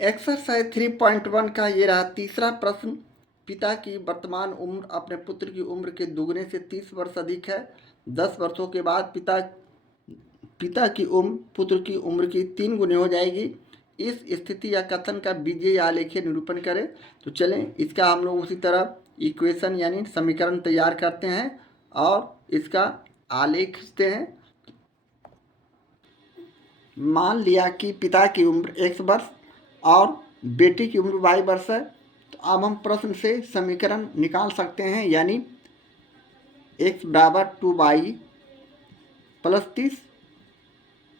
Exercise 3.1 का ये रहा तीसरा प्रश्न। पिता की वर्तमान उम्र अपने पुत्र की उम्र के दुगने से 30 वर्ष अधिक है। 10 वर्षों के बाद पिता की उम्र पुत्र की उम्र की 3 गुने हो जाएगी। इस स्थिति या कथन का बीजीय आलेखीय निरूपण करें। तो चलें इसका हम लोग उसी तरह इक्वेशन यानी समीकरण तैयार करते हैं और इसका आलेख खींचते हैं। मान लिया कि पिता की उम्र x वर्ष और बेटी की उम्र y वर्ष है। तो अब हम प्रश्न से समीकरण निकाल सकते हैं, यानी x बराबर 2y प्लस 30,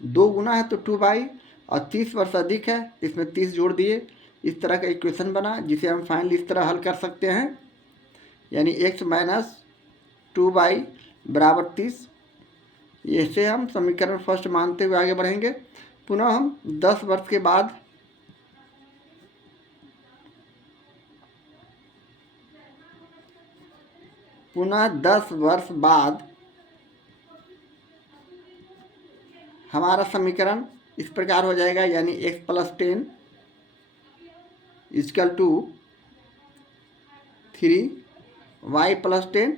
2 गुना है तो 2y, और 30 वर्ष अधिक है इसमें 30 जोड़ दिए। इस तरह का इक्वेशन बना जिसे हम फाइनली इस तरह हल कर सकते हैं, यानी x माइनस 2y बराबर 30। ऐसे हम समीकरण फर्स्ट मानते हुए आगे बढ़ेंगे। पुनः हम 10 वर्ष के बाद हमारा समीकरण इस प्रकार हो जाएगा, यानी x plus 10 equal to 3y plus 10।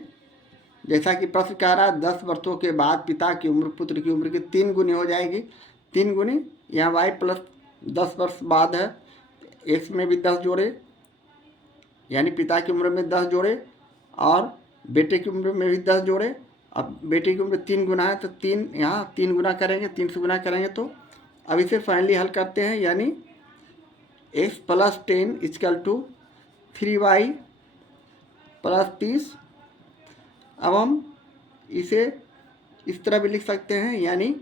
जैसा कि प्रश्न कह रहा है 10 वर्षों के बाद पिता की उम्र पुत्र की उम्र की 3 गुनी हो जाएगी। 3 गुनी यहाँ y प्लस 10 वर्ष बाद है, x में भी 10 जोड़े, यानी पिता की उम्र में 10 जोड़े और बेटे की उम्र में भी 10 जोड़े। अब बेटे की उम्र 3 गुना है तो 3 यहाँ 3 गुना करेंगे, 3 से गुना करेंगे। तो अब इसे फाइनली हल करते हैं, यानी x plus 10 equal to 3y plus 30। अब हम इसे इस तरह भी लिख सकते हैं, यानी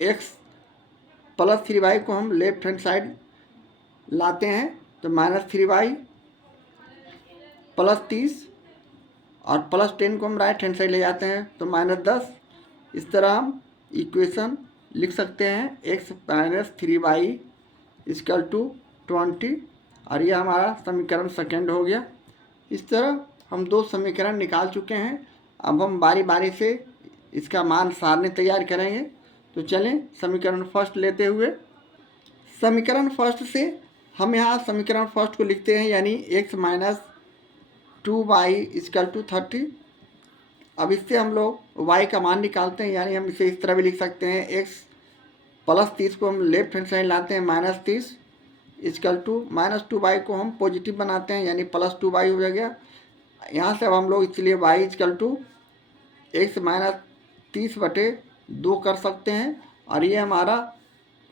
x प्लस 3y को हम लेफ्ट हैंड साइड लाते हैं तो माइनस 3y प्लस 30, और प्लस 10 को हम राइट हैंड साइड ले जाते हैं तो माइनस 10। इस तरह हम इक्वेशन लिख सकते हैं x minus 3y is equal to 20, और यह हमारा समीकरण सेकेंड हो गया। इस तरह हम 2 समीकरण निकाल चुके हैं। अब हम बारी बारी से इसका मान सारणी तैयार करेंगे। तो चलें समीकरण फर्स्ट लेते हुए, समीकरण फर्स्ट से हम यहाँ समीकरण फर्स्ट को लिखते हैं, यानी x minus 2y is equal to 30। अब इससे हम लोग y का मान निकालते हैं, यानी हम इसे इस तरह भी लिख सकते हैं x प्लस 30 को हम लेफ्ट हैंड साइड लाते हैं minus 30 is equal to minus 2y को हम पॉजिटिव बनाते हैं, यानी प्लस 2y हो गया। यहाँ से अब हम लोग इसलिए y equal to x minus 30/2 कर सकते हैं, और ये हमारा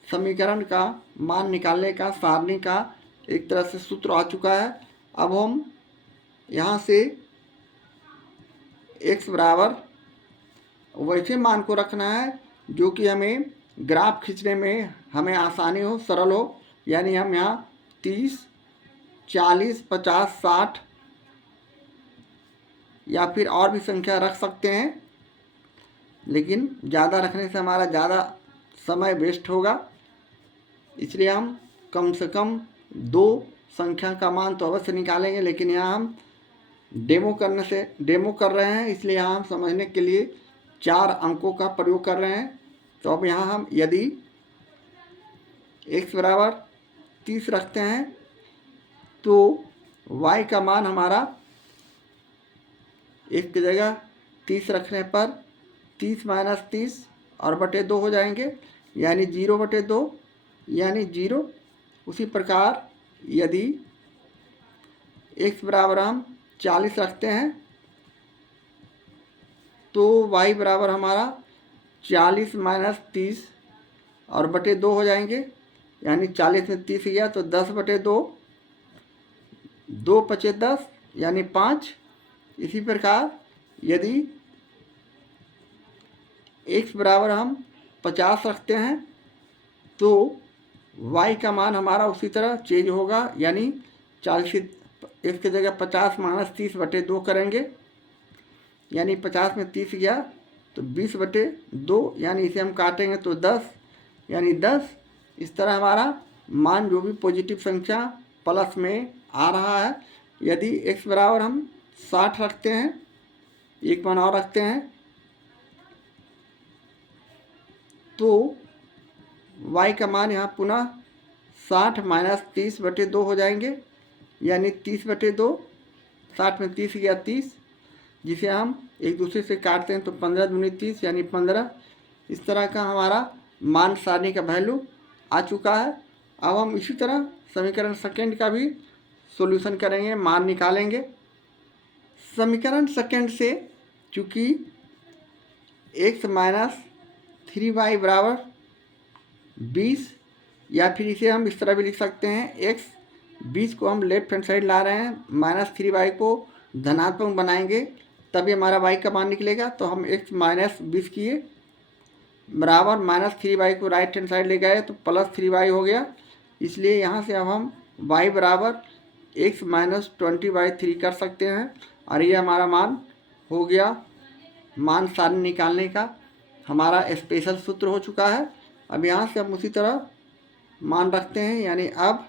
समीकरण का मान निकालने का सारणी का एक तरह से सूत्र आ चुका है। अब हम यहाँ से x बराबर वैसे मान को रखना है जो कि हमें ग्राफ खींचने में हमें आसानी हो, सरल हो, यानी हम यहाँ 30, 40, 50, 60 या फिर और भी संख्या रख सकते हैं, लेकिन ज़्यादा रखने से हमारा ज़्यादा समय वेस्ट होगा। इसलिए हम कम से कम 2 संख्या का मान तो अवश्य निकालेंगे, लेकिन यहाँ हम डेमो कर रहे हैं, इसलिए यहाँ हम समझने के लिए 4 अंकों का प्रयोग कर रहे हैं। तो अब यहाँ हम यदि x बराबर 30 रखते हैं तो y का मान हमारा x की जगह 30 रखने पर 30 माइनस 30 और बटे 2 हो जाएंगे, यानी 0/2, यानी 0। उसी प्रकार यदि x बराबर हम 40 रखते हैं तो y बराबर हमारा 40 माइनस 30 और बटे 2 हो जाएंगे, यानी 40 में 30 गया तो 10/2, 2 पचे 10 यानी 5। इसी प्रकार यदि x बराबर हम 50 रखते हैं तो y का मान हमारा उसी तरह चेंज होगा, यानी 40 x की जगह 50 माइनस 30/2 करेंगे, यानी 50 में 30 गया तो 20/2, यानी इसे हम काटेंगे तो 10, यानी 10। इस तरह हमारा मान जो भी पॉजिटिव संख्या प्लस में आ रहा है। यदि x बराबर हम 60 रखते हैं, एक मान और रखते हैं, तो y का मान यहाँ पुनः 60 माइनस 30/2 हो जाएंगे, यानी 30/2। 60 में 30 गया 30, जिसे हम एक दूसरे से काटते हैं तो 15 दूनी 30 यानी 15। इस तरह का हमारा मान सारणी का वैल्यू आ चुका है। अब हम इसी तरह समीकरण सेकंड का भी सॉल्यूशन करेंगे, मान निकालेंगे। समीकरण सेकंड से चूँकि x माइनस 3y बराबर 20, या फिर इसे हम इस तरह भी लिख सकते हैं, x 20 को हम लेफ्ट हैंड साइड ला रहे हैं, -3y को धनात्मक बनाएंगे तभी हमारा y का मान निकलेगा। तो हम x माइनस 20 किए बराबर -3y को राइट हैंड साइड ले गए तो +3y हो गया। इसलिए यहाँ से अब हम y बराबर x माइनस 20/3 कर सकते हैं, और ये हमारा मान हो गया। मान सारणी निकालने का हमारा स्पेशल सूत्र हो चुका है। अब यहाँ से हम उसी तरह मान रखते हैं, यानी अब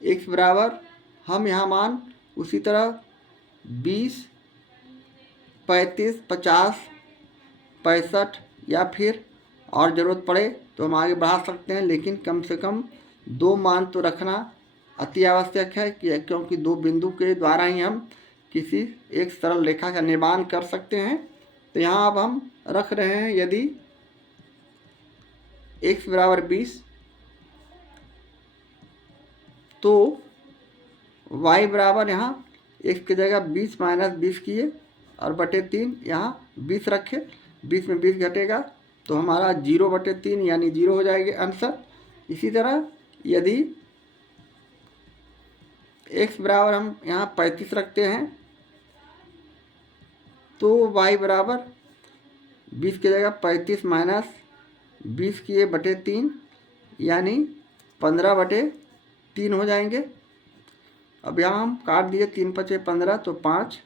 x बराबर हम यहाँ मान उसी तरह 20, 35, 50, 65 या फिर और ज़रूरत पड़े तो हम आगे बढ़ा सकते हैं, लेकिन कम से कम 2 मान तो रखना अति आवश्यक है, क्योंकि 2 बिंदु के द्वारा ही हम किसी एक सरल रेखा का निर्माण कर सकते हैं। तो यहाँ अब हम रख रहे हैं, यदि x बराबर 20 तो y बराबर यहाँ x की जगह 20 माइनस 20 किए और बटे 3 यहाँ 20 रखे, 20 में 20 घटेगा तो हमारा 0/3 यानी 0 हो जाएगी आंसर। इसी तरह यदि x बराबर हम यहाँ 35 रखते हैं तो y बराबर 20 की जगह 35 माइनस 20 किए बटे 3 यानी 15/3 हो जाएंगे। अब यहाँ हम काट दिए, 3 × 5 = 15 तो 5।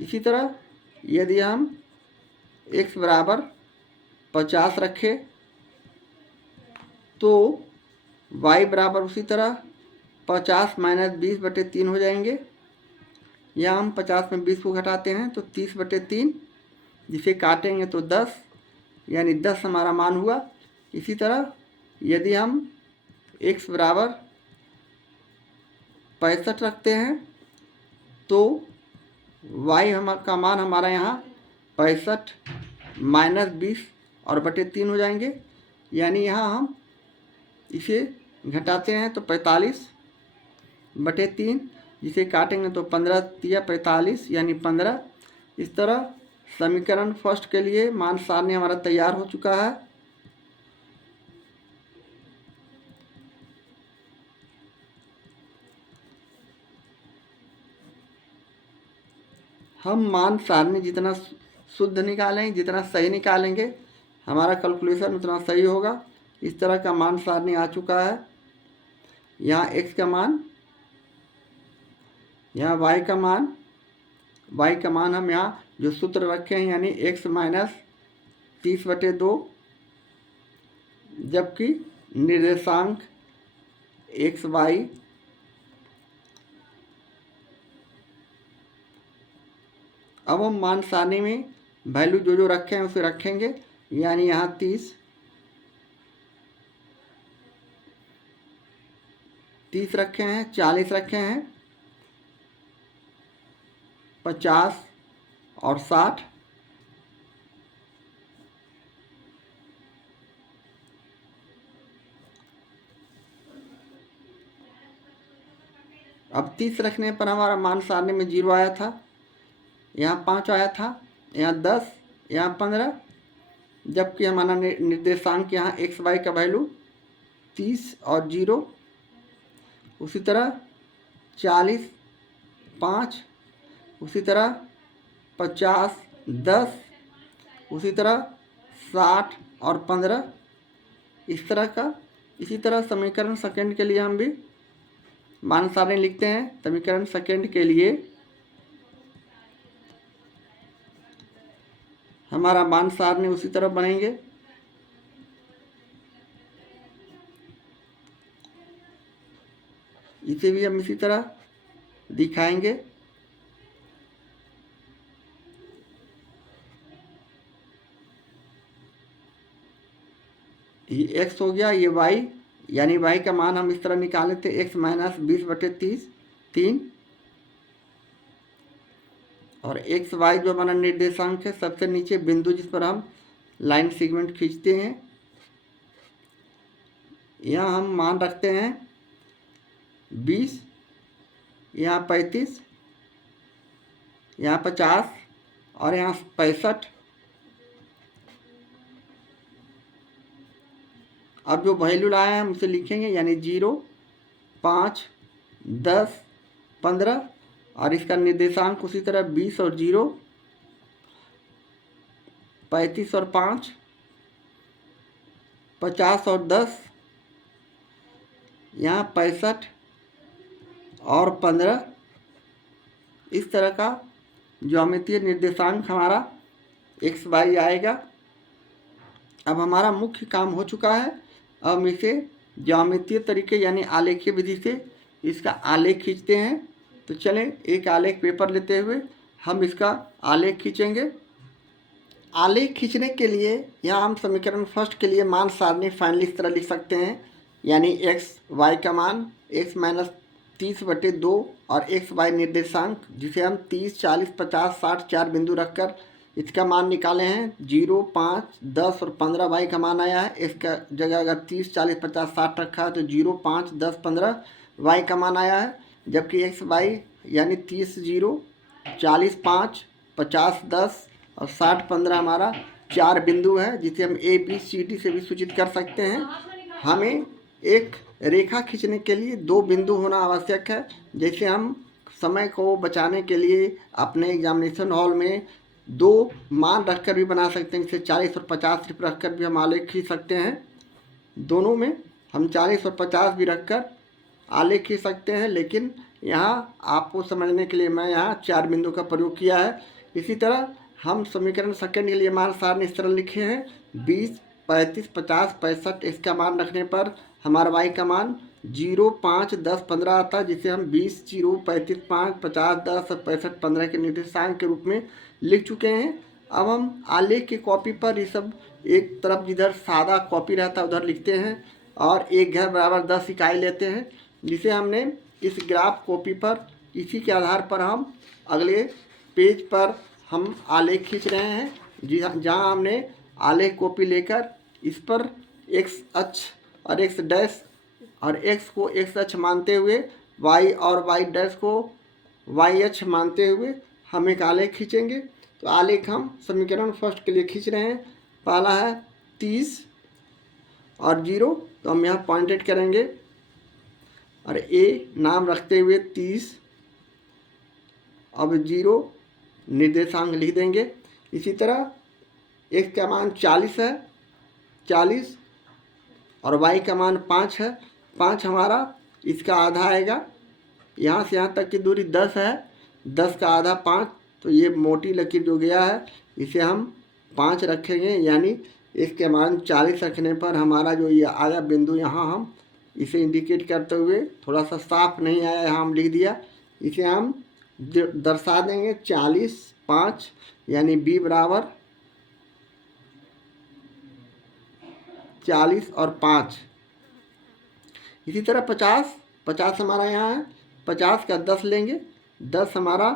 इसी तरह यदि हम x बराबर 50 रखें तो y बराबर उसी तरह 50 माइनस 20/3 हो जाएंगे। यहाँ हम 50 में 20 को घटाते हैं तो 30/3, जिसे काटेंगे तो 10 यानी 10 हमारा मान हुआ। इसी तरह यदि हम x बराबर 65 रखते हैं तो y का मान हमारा यहाँ 65 माइनस 20 और बटे 3 हो जाएंगे, यानी यहाँ हम इसे घटाते हैं तो 45/3, जिसे काटेंगे तो 15 × 45 यानी 15। इस तरह समीकरण फर्स्ट के लिए मान सारणी हमारा तैयार हो चुका है। हम मान सारणी जितना शुद्ध निकालेंगे, जितना सही निकालेंगे, हमारा कैलकुलेशन उतना सही होगा। इस तरह का मान सारणी आ चुका है। यहाँ x का मान, यहाँ y का मान हम यहाँ जो सूत्र रखे हैं, यानी x माइनस 30/2, जबकि निर्देशांक x y अब हम मान सारणी में वैल्यू जो रखे हैं उसे रखेंगे, यानी यहाँ 30 रखे हैं, 40 रखे हैं, 50 और 60। अब 30 रखने पर हमारा मान सारणी में 0 आया था, यहाँ 5 आया था, यहाँ 10, यहाँ 15, जबकि हमारा निर्देशांक यहाँ x y का वैल्यू 30 और 0। उसी तरह 40 5, उसी तरह 50 10, उसी तरह 60 और 15 इस तरह का। इसी तरह समीकरण सेकंड के लिए हम भी मान सारणी लिखते हैं। समीकरण सेकंड के लिए हमारा मान सारणी उसी तरह बनेंगे। इसे भी हम इसी तरह दिखाएंगे। ये x हो गया, ये y, यानी वाई का मान हम इस तरह निकाले थे x माइनस 20/30 3, और एक्स वाई जो हमारा निर्देशांक है सबसे नीचे बिंदु जिस पर हम लाइन सेगमेंट खींचते हैं, यहाँ हम मान रखते हैं 20, यहाँ 35, यहाँ 50 और यहाँ 65। अब जो वैल्यू लाए हैं हम उसे लिखेंगे, यानी 0, 5, 10, 15 और इसका निर्देशांक उसी तरह 20 और 0, 35 और 5, 50 और 10, यहाँ 65 और 15। इस तरह का ज्यामितीय निर्देशांक हमारा एक्स वाई आएगा। अब हमारा मुख्य काम हो चुका है। अब हम इसे ज्यामितीय तरीके यानी आलेखीय विधि से इसका आलेख खींचते हैं। तो चलें एक आलेख पेपर लेते हुए हम इसका आलेख खींचेंगे। आलेख खींचने के लिए यहाँ हम समीकरण फर्स्ट के लिए मान सारणी फाइनली इस तरह लिख सकते हैं, यानी एक्स वाई का मान x माइनस 30/2 और एक्स वाई निर्देशांक जिसे हम 30, 40, 50, 60 4 बिंदु रखकर इसका मान निकाले हैं। 0, 5, 10 और 15 वाई का मान आया है। इसका जगह अगर 30, 40, 50, 60 रखा है तो 0, 5, 10, 15 वाई का मान आया है। जबकि एक्स वाई यानी 30 0, 40 5, 50 10 और 60 15 हमारा 4 बिंदु है, जिसे हम ए बी सी डी से भी सूचित कर सकते हैं। हमें एक रेखा खींचने के लिए 2 बिंदु होना आवश्यक है। जैसे हम समय को बचाने के लिए अपने एग्जामिनेशन हॉल में 2 मान रखकर भी बना सकते हैं, जैसे 40 और 50 सिर्फ रखकर भी हम आलेख खींच सकते हैं। दोनों में हम 40 और 50 भी रखकर आलेख खींच सकते हैं, लेकिन यहाँ आपको समझने के लिए मैं यहाँ 4 बिंदु का प्रयोग किया है। इसी तरह हम समीकरण सेकंड के लिए मान सारणी इस तरह लिखे हैं। 20, 35, 50, 65 इसका मान रखने पर हमारा वाई का मान 0, 5, 10, 15 आता है, जिसे हम 20, 0, 35, 5, 50, 10 और 65, 15 के निर्देशांक के रूप में लिख चुके हैं। अब हम आलेख की कॉपी पर ये सब एक तरफ जिधर सादा कॉपी रहता है उधर लिखते हैं और 1 घर बराबर 10 इकाई लेते हैं, जिसे हमने इस ग्राफ कॉपी पर इसी के आधार पर हम अगले पेज पर हम आलेख खींच रहे हैं। जी हाँ, जहाँ हमने आलेख कॉपी लेकर इस पर एक्स अक्ष और एक्स डैश और एक्स को एक्स अक्ष मानते हुए वाई और वाई डैश को वाई अक्ष मानते हुए हम एक आलेख खींचेंगे। तो आलेख हम समीकरण फर्स्ट के लिए खींच रहे हैं। पहला है 30 और 0, तो हम यहाँ पॉइंटेड करेंगे और ए नाम रखते हुए 30, अब 0 निर्देशांक लिख देंगे। इसी तरह एक्स का मान 40 है, 40 और वाई का मान 5 है। 5 हमारा इसका आधा आएगा, यहाँ से यहाँ तक की दूरी 10 है, 10 का आधा 5, तो ये मोटी लकीर जो गया है इसे हम 5 रखेंगे, यानी इसके मान 40 रखने पर हमारा जो ये आया बिंदु यहाँ हम इसे इंडिकेट करते हुए, थोड़ा सा साफ नहीं आया यहाँ हम लिख दिया, इसे हम दर्शा देंगे 40, 5 यानी बी बराबर 40 और 5। इसी तरह 50 हमारा यहाँ है, 50 का 10 लेंगे, 10 हमारा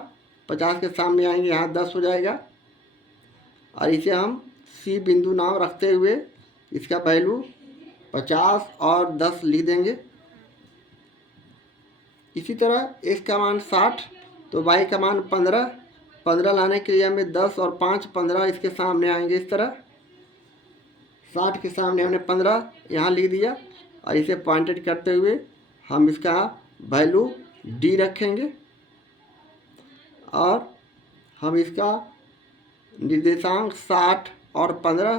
50 के सामने आएंगे, यहाँ 10 हो जाएगा और इसे हम सी बिंदु नाम रखते हुए इसका वैल्यू 50 और 10 लिख देंगे। इसी तरह एक्स का मान 60, तो वाई का मान 15 लाने के लिए हमें 10 और 5 15 इसके सामने आएंगे। इस तरह 60 के सामने हमने 15 यहाँ लिख दिया और इसे पॉइंटेड करते हुए हम इसका वैल्यू डी रखेंगे और हम इसका निर्देशांक 60 और 15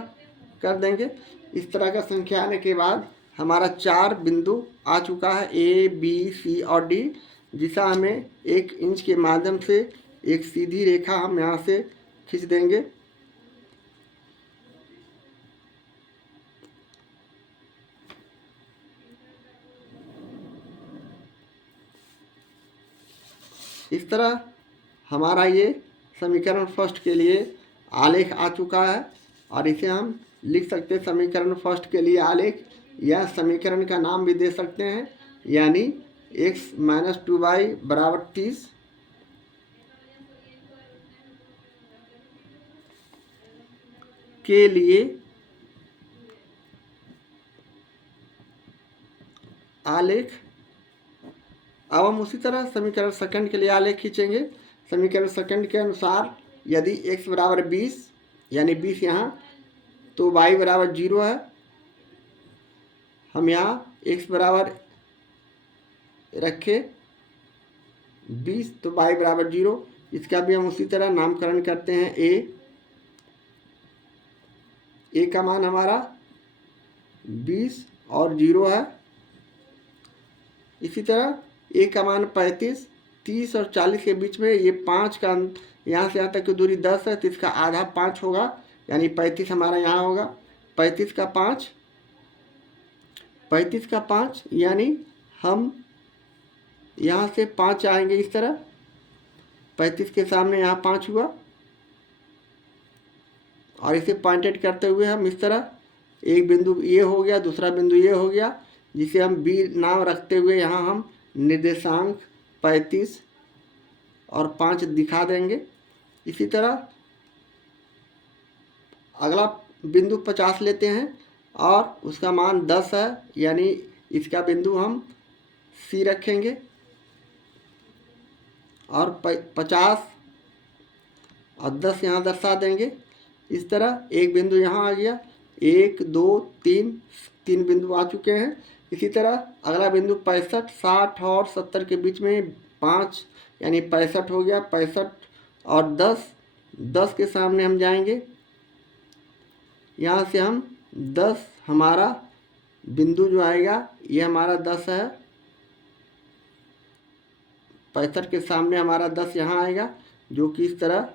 कर देंगे। इस तरह का संख्या आने के बाद हमारा 4 बिंदु आ चुका है, ए बी सी और डी, जिसे हमें 1 इंच के माध्यम से एक सीधी रेखा हम यहाँ से खींच देंगे। इस तरह हमारा ये समीकरण फर्स्ट के लिए आलेख आ चुका है और इसे हम लिख सकते हैं। समीकरण फर्स्ट के लिए आलेख या समीकरण का नाम भी दे सकते हैं, यानी x माइनस 2y बराबर 30 के लिए आलेख। अब हम उसी तरह समीकरण सेकंड के लिए आलेख खींचेंगे। समीकरण सेकंड के अनुसार यदि x बराबर 20 यानी 20 यहाँ, तो y बराबर 0 है। हम यहाँ x बराबर रखे 20 तो y बराबर 0। इसका भी हम उसी तरह नामकरण करते हैं a का मान हमारा 20 और 0 है। इसी तरह a का मान 35, 30 और 40 के बीच में ये 5 का यहाँ से यहाँ तक की दूरी 10 है, तो इसका आधा 5 होगा, यानी 35 हमारा यहाँ होगा। 35 का 5 यानी हम यहाँ से 5 आएंगे इस तरह, 35 के सामने यहाँ 5 हुआ, और इसे पॉइंटेड करते हुए हम इस तरह एक बिंदु ये हो गया, दूसरा बिंदु ये हो गया, जिसे हम बी नाम रखते हुए यहाँ हम निर्देशांक 35 और 5 दिखा देंगे। इसी तरह अगला बिंदु 50 लेते हैं और उसका मान 10 है, यानी इसका बिंदु हम सी रखेंगे और 50 और 10 यहाँ दर्शा देंगे। इस तरह एक बिंदु यहाँ आ गया, 1 2 3 बिंदु आ चुके हैं। इसी तरह अगला बिंदु 65, 60 और 70 के बीच में 5 यानी 65 हो गया। 65 और 10 के सामने हम जाएंगे, यहाँ से हम 10 हमारा बिंदु जो आएगा ये हमारा 10 है। 65 के सामने हमारा 10 यहाँ आएगा, जो कि इस तरह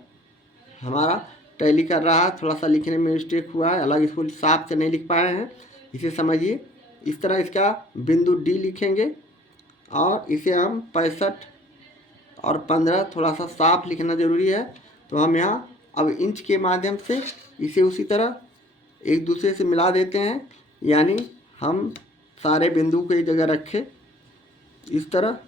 हमारा टैली कर रहा है। थोड़ा सा लिखने में मिस्टेक हुआ है, अलग इसको साफ से नहीं लिख पाए हैं, इसे समझिए। इस तरह इसका बिंदु डी लिखेंगे और इसे हम 65 और 15 थोड़ा सा साफ लिखना ज़रूरी है। तो हम यहाँ अब इंच के माध्यम से इसे उसी तरह एक दूसरे से मिला देते हैं, यानी हम सारे बिंदु को एक जगह रखें इस तरह।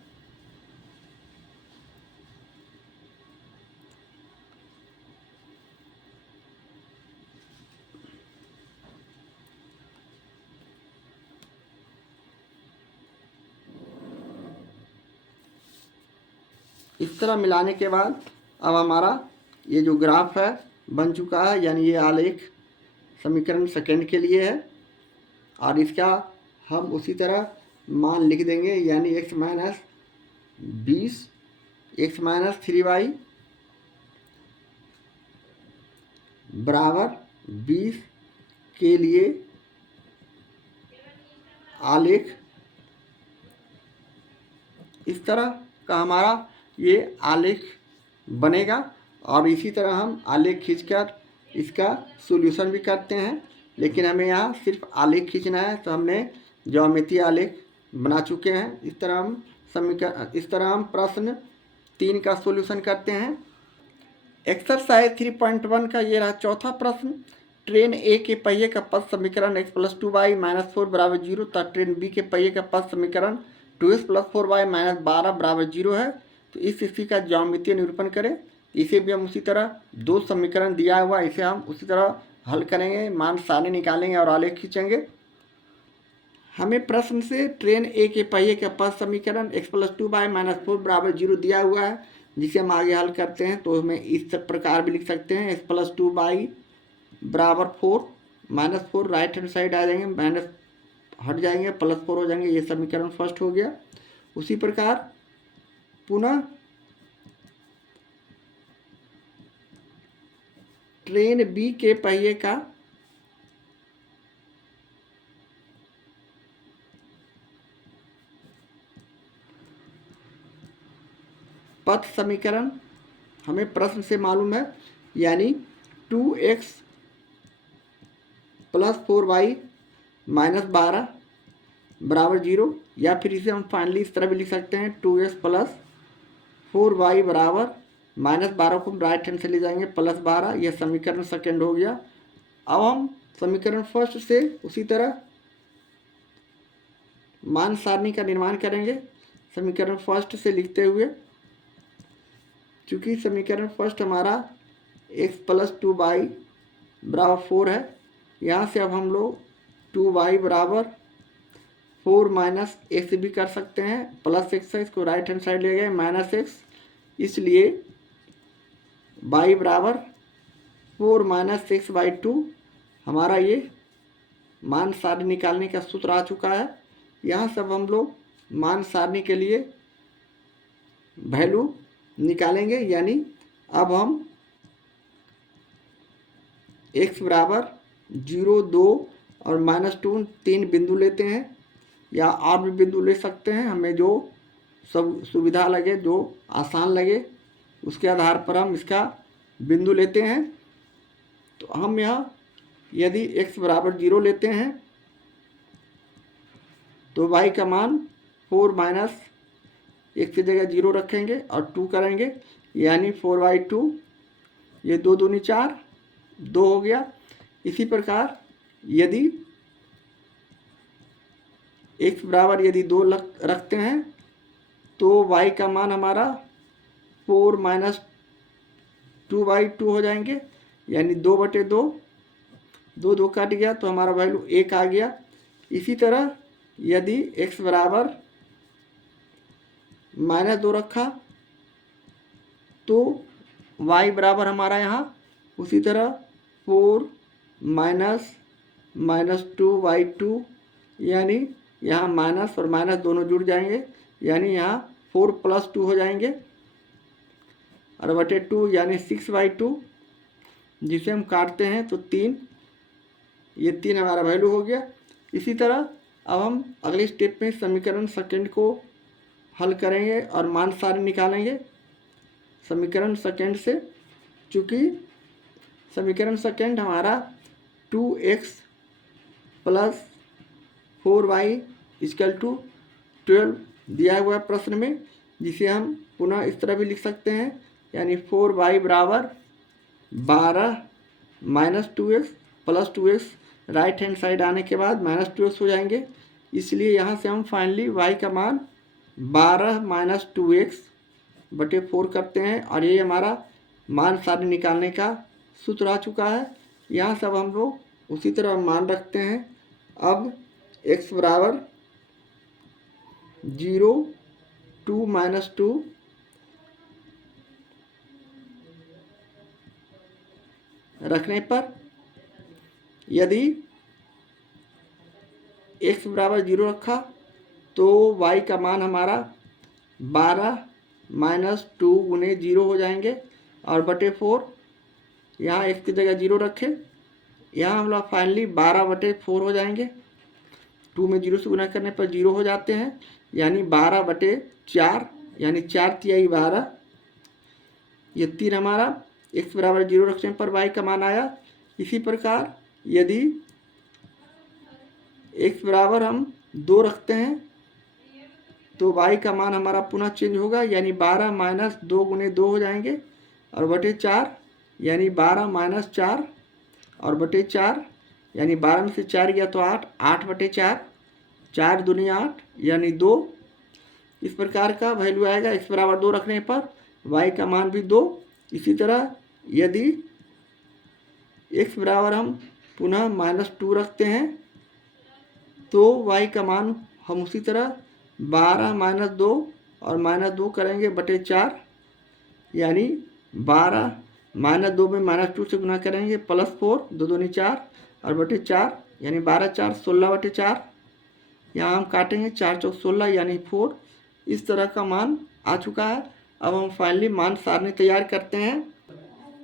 इस तरह मिलाने के बाद अब हमारा ये जो ग्राफ है बन चुका है, यानी ये आलेख समीकरण सेकंड के लिए है। और इसका हम उसी तरह मान लिख देंगे, यानी x minus 20 x minus 3y बराबर 20 के लिए आलेख। इस तरह का हमारा ये आलेख बनेगा और इसी तरह हम आलेख खींचकर इसका सॉल्यूशन भी करते हैं। लेकिन हमें यहाँ सिर्फ आलेख खींचना है, तो हमने ज्यामितीय आलेख बना चुके हैं। इस तरह हम प्रश्न 3 का सॉल्यूशन करते हैं। एक्सरसाइज 3.1 का ये रहा चौथा प्रश्न। ट्रेन ए के पहिए का पथ समीकरण x + 2y - 4 = 0 तथा ट्रेन बी के पहिए का पथ समीकरण 2x + 4y - 12 = 0 है। तो इस स्थिति का ज्यामितीय निरूपण करें। इसे भी हम उसी तरह दो समीकरण दिया हुआ, इसे हम उसी तरह हल करेंगे, मान सारे निकालेंगे और आलेख खींचेंगे। हमें प्रश्न से ट्रेन ए के पहिए का पथ समीकरण x + 2y - 4 = 0 दिया हुआ है, जिसे हम आगे हल करते हैं। तो हमें इस प्रकार भी लिख सकते हैं, x + 2y = 4 -4 right hand side आ जाएंगे, माइनस हट जाएंगे, +4 हो जाएंगे। ये समीकरण फर्स्ट हो गया। उसी प्रकार पुनः ट्रेन बी के पहिए का पथ समीकरण हमें प्रश्न से मालूम है, यानी 2x + 4y - 12 = 0, या फिर इसे हम फाइनली इस तरह भी लिख सकते हैं, 2x + 4y = -12 को हम राइट हैंड से ले जाएंगे, +12। यह समीकरण सेकंड हो गया। अब हम समीकरण फर्स्ट से उसी तरह मान सारणी का निर्माण करेंगे समीकरण फर्स्ट से लिखते हुए। चूँकि समीकरण फर्स्ट हमारा x+2y बराबर 4 है, यहाँ से अब हम लोग 2y बराबर 4 माइनस एक्स भी कर सकते हैं, प्लस एक्स है, इसको राइट हैंड साइड ले गए माइनस एक्स, इसलिए y बराबर 4 माइनस एक्स बाई 2 हमारा ये मान सारणी निकालने का सूत्र आ चुका है। यहाँ से अब हम लोग मान सारणी के लिए वैल्यू निकालेंगे, यानी अब हम x बराबर 0, 2 और -2 तीन बिंदु लेते हैं, या और भी बिंदु ले सकते हैं, हमें जो सब सुविधा लगे, जो आसान लगे, उसके आधार पर हम इसका बिंदु लेते हैं। तो हम यहाँ यदि x बराबर 0 लेते हैं तो y का मान 4 माइनस x की जगह 0 रखेंगे और 2 करेंगे, यानी 4/2, ये 2 दूनी 4, 2 हो गया। इसी प्रकार यदि x बराबर यदि 2 रखते हैं तो y का मान हमारा 4 माइनस 2/2 हो जाएंगे, यानी 2/2, 2 कट गया तो हमारा वैल्यू 1 आ गया। इसी तरह यदि x बराबर -2 रखा तो y बराबर हमारा यहाँ उसी तरह 4 माइनस -2/2, यानी यहाँ माइनस और माइनस दोनों जुड़ जाएंगे, यानी यहाँ 4 + 2 हो जाएंगे और बटे 2 यानी 6/2, जिसे हम काटते हैं तो 3, ये 3 हमारा वैल्यू हो गया। इसी तरह अब हम अगले स्टेप में समीकरण सेकंड को हल करेंगे और मान सारणी निकालेंगे समीकरण सेकंड से। चूँकि समीकरण सेकंड हमारा 2x + 4y = 12 दिया हुआ है प्रश्न में, जिसे हम पुनः इस तरह भी लिख सकते हैं, यानी 4y बराबर 12 minus 2x + 2x, right hand side आने के बाद -2x हो जाएंगे, इसलिए यहाँ से हम फाइनली y का मान 12 माइनस 2x बटे 4 करते हैं और ये हमारा मान सारणी निकालने का सूत्र आ चुका है। यहाँ से अब हम लोग उसी तरह मान रखते हैं। अब x बराबर 0, 2 माइनस 2 रखने पर यदि x बराबर 0 रखा तो y का मान हमारा 12 माइनस 2 गुने 0 हो जाएंगे और बटे 4, यहाँ x की जगह 0 रखे, यहाँ हम लोग फाइनली 12/4 हो जाएंगे। 2 में 0 से गुना करने पर 0 हो जाते हैं, यानी 12/4, यानी 4×3 = 12, ये 3 हमारा x बराबर 0 रखने पर y का मान आया। इसी प्रकार यदि x बराबर हम 2 रखते हैं तो y का मान हमारा पुनः चेंज होगा, यानी 12 माइनस 2 गुने 2 हो जाएंगे और बटे 4, यानी 12 माइनस 4 और बटे 4, यानी 12 में से 4 गया तो 8, 8/4, 4 दूनी 8, यानी 2। इस प्रकार का वैल्यू आएगा x बराबर 2 रखने पर, y का मान भी 2। इसी तरह यदि x बराबर हम पुनः -2 रखते हैं तो y का मान हम उसी तरह 12 माइनस 2 और -2 करेंगे बटे 4, यानी 12 माइनस 2 में -2 से गुना करेंगे +4, 2 दूनी 4 और बटे 4, यानी 12×4 = 16/4, यहाँ हम काटेंगे 4×4 = 16, यानी 4। इस तरह का मान आ चुका है। अब हम फाइनली मान सारणी तैयार करते हैं।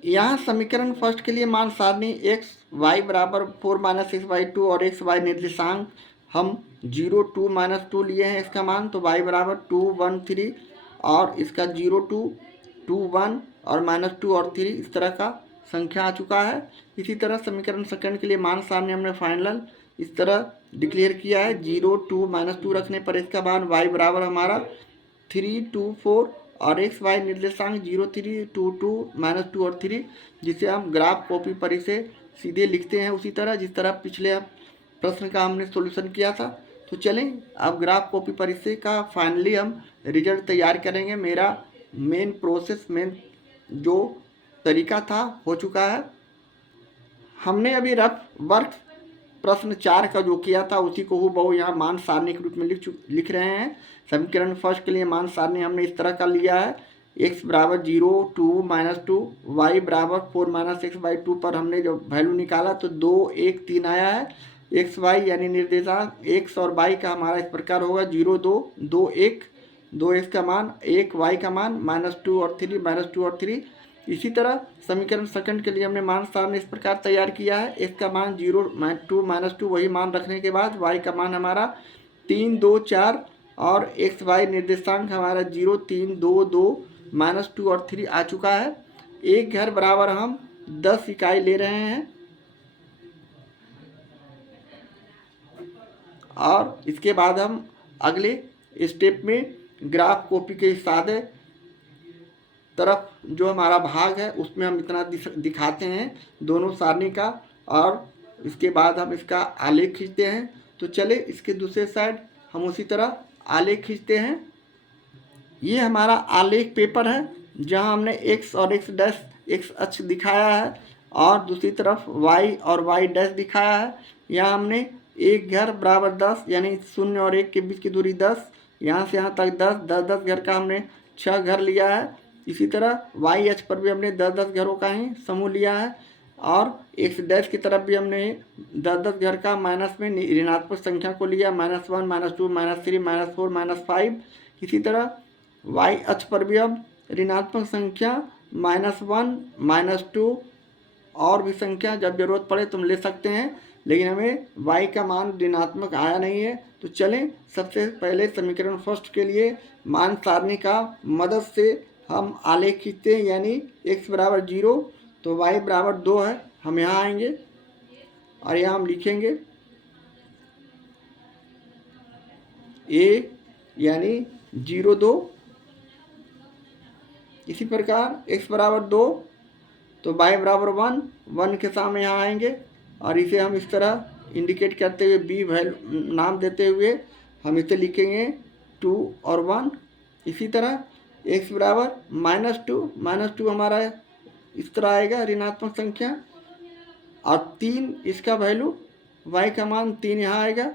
यहाँ समीकरण फर्स्ट के लिए मान सारणी x y बराबर 4 माइनस x/2 और x y निर्देशांक हम 0, 2 माइनस 2 लिए हैं इसका मान, तो y बराबर 2, 1, 3 और इसका 0, 2, 2, 1 और -2 और 3, इस तरह का संख्या आ चुका है। इसी तरह समीकरण सेकंड के लिए मान सारणी हमने फाइनल इस तरह डिक्लेयर किया है, 0, 2, -2 रखने पर इसका मान y बराबर हमारा 3, 2, 4 और x y निर्देशांक 0, 3, 2, 2, -2 और 3, जिसे हम ग्राफ कॉपी पर इसे सीधे लिखते हैं उसी तरह जिस तरह पिछले प्रश्न का हमने सॉल्यूशन किया था। तो चलें अब ग्राफ कॉपी पर इससे का फाइनली हम रिजल्ट तैयार करेंगे। मेरा मेन प्रोसेस मेन जो तरीका था हो चुका है। हमने अभी रफ वर्क प्रश्न 4 का जो किया था उसी को हूबहू यहाँ मान सारणी के रूप में लिख रहे हैं। समीकरण फर्स्ट के लिए मान सारणी हमने इस तरह का लिया है। x बराबर 0 2 -2 y बराबर 4 - x/2 पर हमने जो वैल्यू निकाला तो 2 1 3 आया है। एक्स वाई यानी निर्देशांक x और y का हमारा इस प्रकार होगा 0 2 2 1 2 x का मान 1 y का मान -2 और 3 -2 और 3। इसी तरह समीकरण सेकंड के लिए हमने मान सारणी इस प्रकार तैयार किया है। x का मान 0 2 -2 वही मान रखने के बाद y का मान हमारा 3 2 4 और x y निर्देशांक हमारा 0 3 2 2 -2 और 3 आ चुका है। एक घर बराबर हम 10 इकाई ले रहे हैं और इसके बाद हम अगले स्टेप में ग्राफ कॉपी के सादे तरफ जो हमारा भाग है उसमें हम इतना दिखाते हैं दोनों सारणी का और इसके बाद हम इसका आलेख खींचते हैं। तो चले इसके दूसरे साइड हम उसी तरह आलेख खींचते हैं। ये हमारा आलेख पेपर है जहां हमने x और x डैश x अक्ष दिखाया है और दूसरी तरफ y और y डैश दिखाया है। यहाँ हमने एक घर बराबर 10 यानी 0 और 1 के बीच की दूरी 10, यहाँ से यहाँ तक 10 10 10 घर का हमने 6 घर लिया है। इसी तरह y अक्ष पर भी हमने 10 10 घरों का ही समूह लिया है और x डैश की तरफ भी हमने 10 10 घर का माइनस में ऋणात्मक संख्या को लिया -1 -2 -3 -4 -5। इसी तरह y अक्ष पर भी हम ऋणात्मक संख्या -1 -2 और भी संख्या जब जरूरत पड़े तुम ले सकते हैं, लेकिन हमें y का मान ऋणात्मक आया नहीं है। तो चलें सबसे पहले समीकरण फर्स्ट के लिए मान सारणी का मदद से हम आलेख खींचते हैं। यानी x बराबर 0 तो y बराबर 2 है। हम यहाँ आएंगे और यहाँ हम लिखेंगे a यानी 0 2। इसी प्रकार x बराबर 2 तो y बराबर 1 1 के सामने यहाँ आएंगे और इसे हम इस तरह इंडिकेट करते हुए b वैल्यू नाम देते हुए हम इसे लिखेंगे 2 और 1। इसी तरह x बराबर -2 हमारा इस तरह आएगा ऋणात्मक संख्या और 3 इसका वैल्यू y का मान 3 यहाँ आएगा।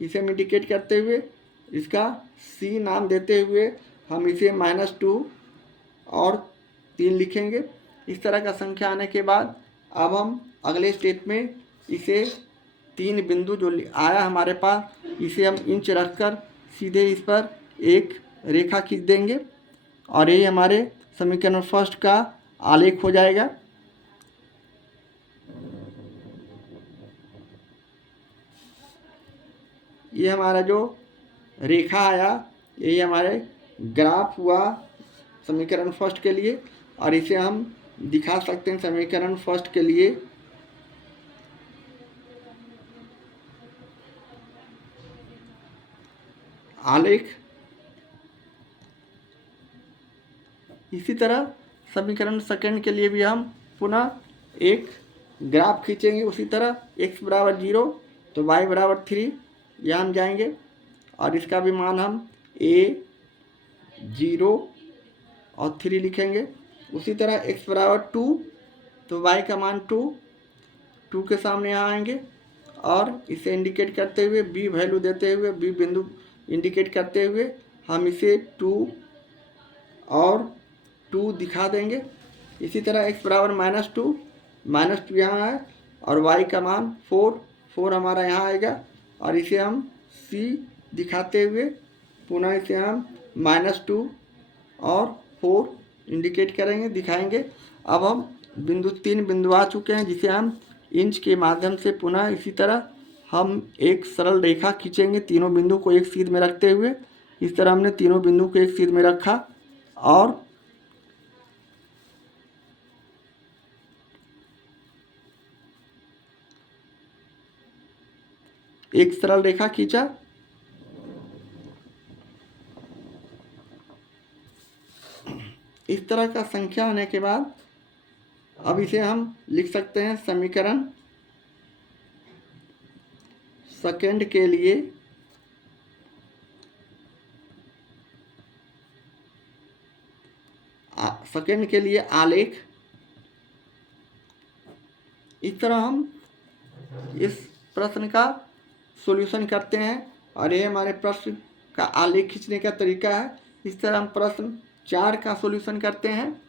इसे हम इंडिकेट करते हुए इसका c नाम देते हुए हम इसे -2 और 3 लिखेंगे। इस तरह का संख्या आने के बाद अब हम अगले स्टेप में इसे 3 बिंदु जो आया हमारे पास इसे हम इंच रखकर सीधे इस पर एक रेखा खींच देंगे और ये हमारे समीकरण फर्स्ट का आलेख हो जाएगा। ये हमारा जो रेखा आया यही हमारे ग्राफ हुआ समीकरण फर्स्ट के लिए और इसे हम दिखा सकते हैं समीकरण फर्स्ट के लिए आलेख। इसी तरह समीकरण सेकंड के लिए भी हम पुनः एक ग्राफ खींचेंगे उसी तरह x बराबर 0 तो y बराबर 3 यहाँ हम जाएंगे और इसका भी मान हम a 0 और 3 लिखेंगे। उसी तरह x बराबर 2 तो y का मान 2 के सामने यहाँ आएंगे और इसे इंडिकेट करते हुए b वैल्यू देते हुए b बिंदु इंडिकेट करते हुए हम इसे 2 और 2 दिखा देंगे। इसी तरह x बराबर -2 यहाँ है और y का मान 4 हमारा यहाँ आएगा और इसे हम c दिखाते हुए पुनः इसे हम -2 और 4 इंडिकेट करेंगे दिखाएंगे। अब हम 3 बिंदु आ चुके हैं जिसे हम इंच के माध्यम से पुनः इसी तरह हम एक सरल रेखा खींचेंगे तीनों बिंदु को एक सीध में रखते हुए। इस तरह हमने तीनों बिंदु को एक सीध में रखा और एक सरल रेखा खींचा। इस तरह का संख्या होने के बाद अब इसे हम लिख सकते हैं समीकरण सेकंड के लिए सेकेंड के लिए आलेख। इस तरह हम इस प्रश्न का सॉल्यूशन करते हैं और ये हमारे प्रश्न का आलेख खींचने का तरीका है। इस तरह हम प्रश्न 4 का सॉल्यूशन करते हैं।